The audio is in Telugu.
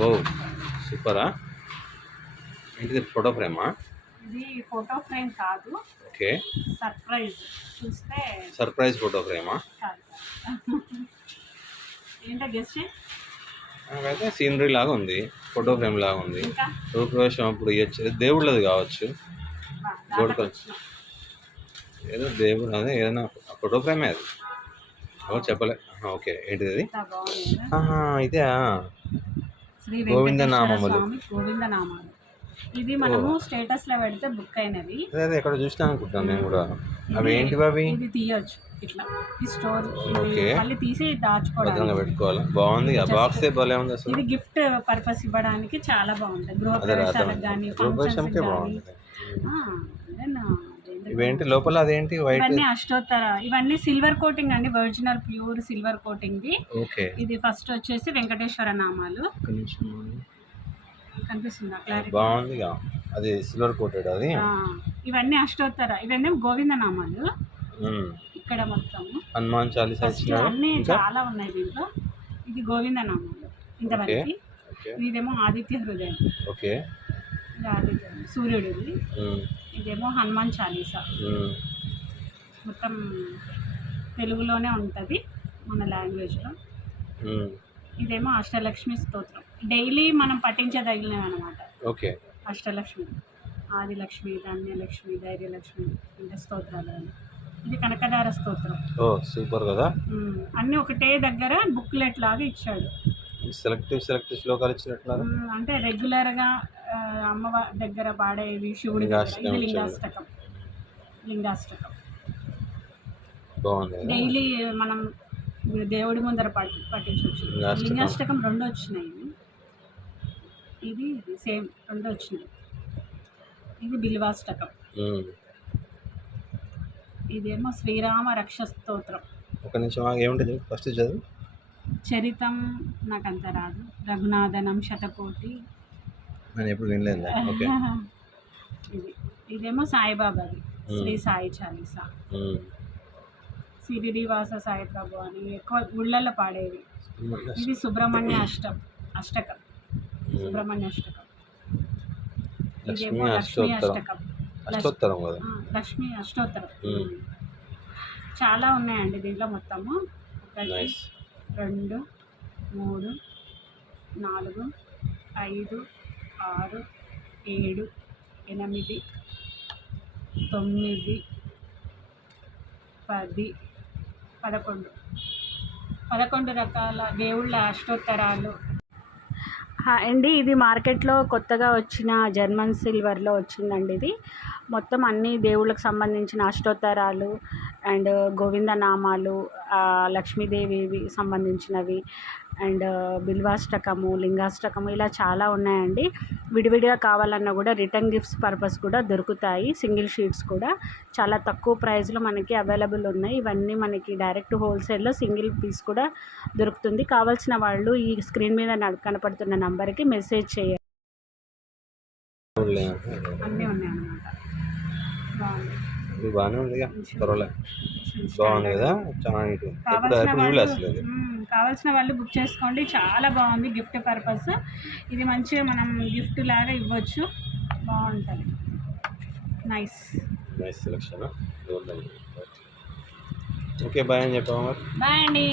ఓ సూపరా. ఏంటిది ఫోటో ఫ్రేమా? ఇది ఫోటో ఫ్రేమ్ కాదు, ఓకే. సర్ప్రైజ్. చూస్తే సర్ప్రైజ్ ఫోటో ఫ్రేమా? కాదు. ఏంటో గెస్ట్ నాకైతే సీనరీ లాగా ఉంది, ఫోటో ఫ్రేమ్ లాగా ఉంది. ఇంకా గృహప్రవేశం అప్పుడు ఇవ్వచ్చు, దేవుళ్ళది కావచ్చు. గోడకల్ ఏదో దేవుడు అదే ఏదైనా ఫోటో ఫ్రేమే అది. ఓ చెప్పలే. ఓకే ఏంటిది అది? ఇదే శ్రీ గోవిందనామములు. గోవిందనామాలు. ఇది మనము స్టేటస్ లో పెడితే బుక్ అయినది. అదే ఎక్కడ చూసినా అనుకుంటాను నేను కూడా. అవి ఏంటివి అవి? ఇది తీయొచ్చు ఇట్లా, ఈ స్టోర్ ఓకే. మళ్ళీ తీసి దాచుకోవడానికి పెట్టుకోవాలా? బాగుంది. ఆ బాక్స్ భలే ఉంది అసలు. ఇది గిఫ్ట్ పర్పస్ ఇవ్వడానికి చాలా బాగుంటుంది. గృహప్రవేశాలకు కానీ గృహప్రవేశంకే బాగుంది. ఇవేంటి ఇవన్నీ లోపల? అదేంటి వైట్? అష్టోత్తర. ఇవన్నీ సిల్వర్ కోటింగ్ అండి, original pure silver coating. Okay. ఇది ఫస్ట్ వచ్చేసి వెంకటేశ్వర నామాలు. కనిపిస్తుందా క్లారిటీ? బాగుంది. అది సిల్వర్ కోటెడ్ అది. ఇవన్నీ అష్టోత్తర, ఇవన్నీ గోవింద నామాలు. ఇక్కడ మొత్తం హనుమాన్ చాలీసా అన్ని చాలా ఉన్నాయి దీంట్లో. ఇది గోవింద నామాలు ఇంతవరకు. ఇదేమో ఆదిత్య హృదయం. ఓకే. ఇది ఆదిత్య సూర్యుడిది. ఇదేమో హనుమాన్ చాలీసా. మొత్తం తెలుగులోనే ఉంటుంది, మన లాంగ్వేజ్లో. ఇదేమో అష్టలక్ష్మి స్తోత్రం. డైలీ మనం పఠించదగినవి అనమాట. ఓకే. అష్టలక్ష్మి, ఆదిలక్ష్మి, ధాన్యలక్ష్మి, ధైర్యలక్ష్మి అంటే స్తోత్రాలు. ఇది కనకదార స్తోత్రం. ఓ సూపర్ కదా. అన్నీ ఒకటే దగ్గర బుక్లెట్ లాగా ఇచ్చాడు. సెలెక్టివ్ శ్లోకాలు ఇచ్చినట్టున్నారు. అంటే రెగ్యులర్గా అమ్మవారి దగ్గర పాడేవి శివుడి దగ్గర. ఇది లింగాష్టకం. బాగుంది. డైలీ మనం దేవుడి ముందర పట్టించవచ్చు. లింగాష్టకం 2 వచ్చినాయి. ఇది సేమ్ 2 వచ్చినాయి. ఇది బిల్వాష్టకం. ఇదేమో శ్రీరామ రక్ష స్తోత్రం. ఒక నిమిషం ఏముంటుంది ఫస్ట్ చదువు. చరితం నాకు అంత రాదు. రఘునాథనం శతకోటి. నేను ఎప్పుడు వినలేదు. ఓకే. ఇదేమో సాయిబాబాది, శ్రీ సాయి చాలీసా. సిరిడి వాస సాయి ప్రభు అని ఎక్కువ గుళ్ళల్లో పాడేవి. ఇది సుబ్రహ్మణ్య అష్టకం. సుబ్రహ్మణ్య అష్టకం. ఇదేమో లక్ష్మీ అష్టకం. లక్ష్మీ అష్టోత్తరం. చాలా ఉన్నాయండి దీంట్లో. మొత్తము 1 2 3 4 5 6 7 8 9 10 11 రకాల దేవుళ్ళ అష్టోత్తరాలు అండి. ఇది మార్కెట్లో కొత్తగా వచ్చిన జర్మన్ సిల్వర్లో వచ్చిందండి. ఇది మొత్తం అన్ని దేవుళ్ళకు సంబంధించిన అష్టోత్తరాలు అండ్ గోవిందనామాలు, లక్ష్మీదేవి సంబంధించినవి అండ్ బిల్వాష్టకము, లింగాష్టకము, ఇలా చాలా ఉన్నాయండి. విడివిడిగా కావాలన్నా కూడా రిటర్న్ గిఫ్ట్స్ పర్పస్ కూడా దొరుకుతాయి. సింగిల్ షీట్స్ కూడా చాలా తక్కువ ప్రైస్లో మనకి అవైలబుల్ ఉన్నాయి. ఇవన్నీ మనకి డైరెక్ట్ హోల్సేల్లో సింగిల్ పీస్ కూడా దొరుకుతుంది. కావాల్సిన వాళ్ళు ఈ స్క్రీన్ మీద కనపడుతున్న నంబర్కి మెసేజ్ చేయండి. అన్నీ ఉన్నాయన్నమాట. బాగానే ఉంది, పర్వాలేదు. బాగుంది కదా. కావాల్సిన వాళ్ళు బుక్ చేసుకోండి. చాలా బాగుంది గిఫ్ట్ పర్పస్. ఇది మంచిగా మనం గిఫ్ట్ లాగా ఇవ్వచ్చు. బాగుంటుంది. Nice selection. ఓకే బాయ్ అని చెప్పాము. బాయ్ అండి.